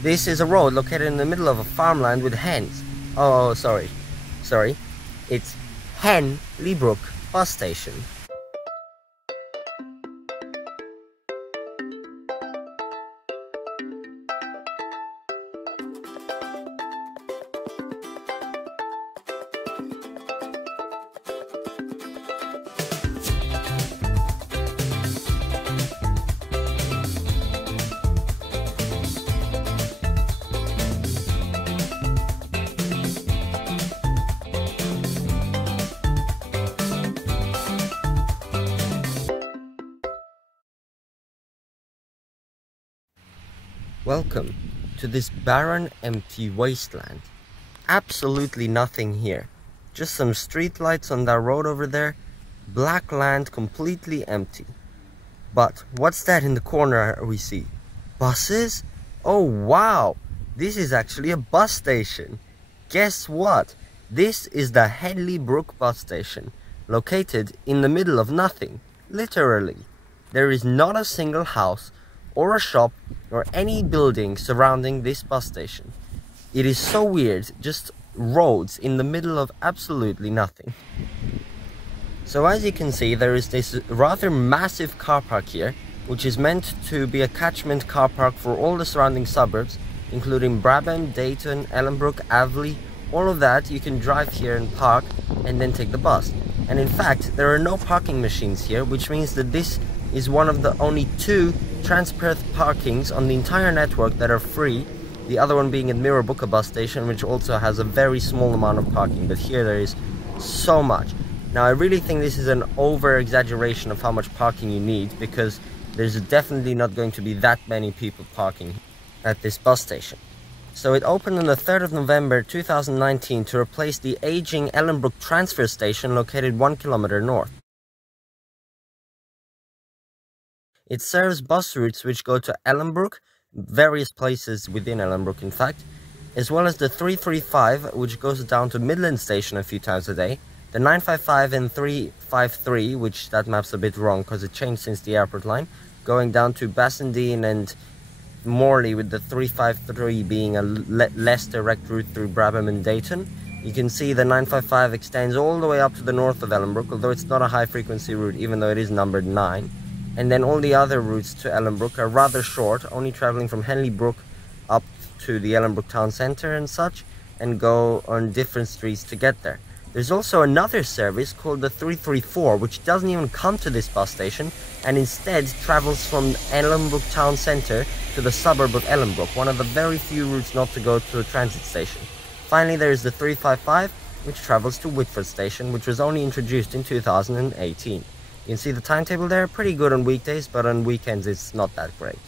This is a road located in the middle of a farmland with hens. Oh, sorry. It's Henley-Brook bus station. Welcome to this barren, empty wasteland. Absolutely nothing here. Just some street lights on that road over there. Black land, completely empty. But what's that in the corner we see? Buses? Oh wow! This is actually a bus station. Guess what? This is the Henley-Brook bus station, located in the middle of nothing. Literally. There is not a single house or a shop or any building surrounding this bus station. It is so weird, just roads in the middle of absolutely nothing. So as you can see, there is this rather massive car park here, which is meant to be a catchment car park for all the surrounding suburbs, including Brabham, Dayton, Ellenbrook, Avley. All of that you can drive here and park and then take the bus. And in fact, there are no parking machines here, which means that this is one of the only 2 Transperth parkings on the entire network that are free, the other one being at Mirrabooka bus station, which also has a very small amount of parking, but here there is so much. Now I really think this is an over-exaggeration of how much parking you need, because there's definitely not going to be that many people parking at this bus station. So it opened on the 3rd of November 2019 to replace the aging Ellenbrook transfer station located 1 kilometer north. It serves bus routes which go to Ellenbrook, various places within Ellenbrook in fact, as well as the 335 which goes down to Midland Station a few times a day, the 955 and 353, which that map's a bit wrong because it changed since the airport line, going down to Bassendean and Morley, with the 353 being a less direct route through Brabham and Dayton. You can see the 955 extends all the way up to the north of Ellenbrook, although it's not a high frequency route even though it is numbered 9. And then all the other routes to Ellenbrook are rather short, only traveling from Henley-Brook up to the Ellenbrook town centre and such, and go on different streets to get there. There's also another service called the 334, which doesn't even come to this bus station, and instead travels from Ellenbrook town centre to the suburb of Ellenbrook, one of the very few routes not to go to a transit station. Finally, there is the 355, which travels to Whitford station, which was only introduced in 2018. You can see the timetable there, pretty good on weekdays, but on weekends it's not that great.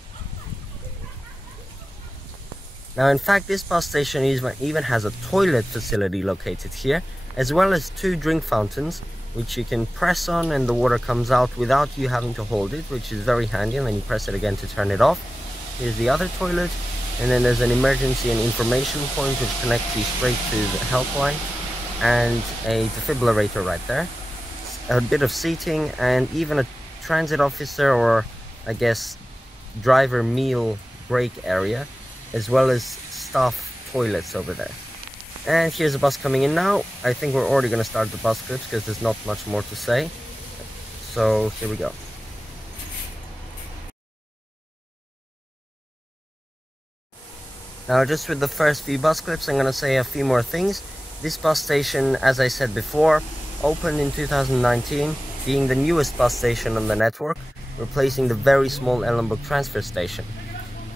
Now in fact, this bus station even has a toilet facility located here, as well as 2 drink fountains, which you can press on and the water comes out without you having to hold it, which is very handy, and then you press it again to turn it off. Here's the other toilet, and then there's an emergency and information point which connects you straight to the helpline, and a defibrillator right there. A bit of seating, and even a transit officer, or I guess driver meal break area, as well as staff toilets over there. And here's a bus coming in now. I think we're already going to start the bus clips because there's not much more to say. So here we go. Now just with the first few bus clips, I'm going to say a few more things. This bus station, as I said before, opened in 2019, being the newest bus station on the network, replacing the very small Ellenbrook transfer station.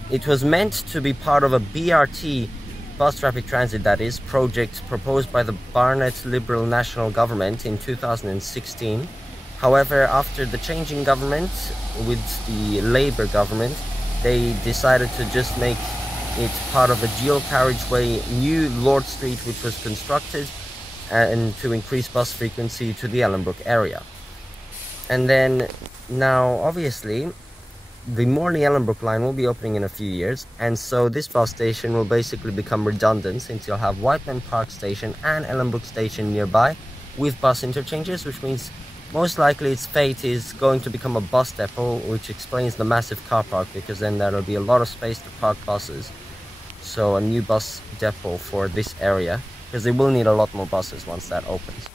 It was meant to be part of a BRT, bus rapid transit that is, project proposed by the Barnett Liberal National Government in 2016. However, after the changing government with the Labour government, they decided to just make it part of a dual carriageway new Lord Street, which was constructed, and to increase bus frequency to the Ellenbrook area. And then now obviously the Morley-Ellenbrook line will be opening in a few years, and so this bus station will basically become redundant, since you'll have Whiteman Park station and Ellenbrook station nearby with bus interchanges, which means most likely its fate is going to become a bus depot, which explains the massive car park, because then there'll be a lot of space to park buses. So a new bus depot for this area, because they will need a lot more buses once that opens.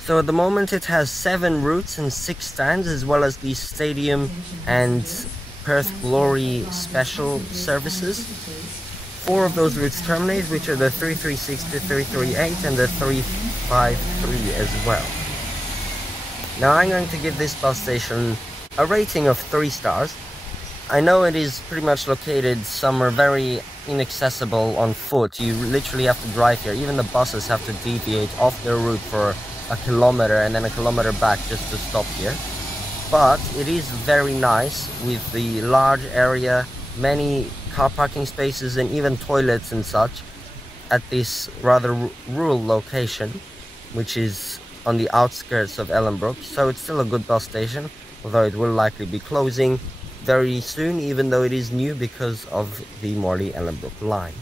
So at the moment it has 7 routes and 6 stands, as well as the Stadium and Perth Glory special services. 4 of those routes terminate, which are the 336 to 338 and the 353 as well. Now I'm going to give this bus station a rating of 3 stars. I know it is pretty much located somewhere very inaccessible on foot. You literally have to drive here. Even the buses have to deviate off their route for a kilometer and then a kilometer back just to stop here. But it is very nice with the large area, many car parking spaces and even toilets and such at this rather rural location, which is on the outskirts of Ellenbrook. So it's still a good bus station, although it will likely be closing very soon, even though it is new because of the Morley Ellenbrook line.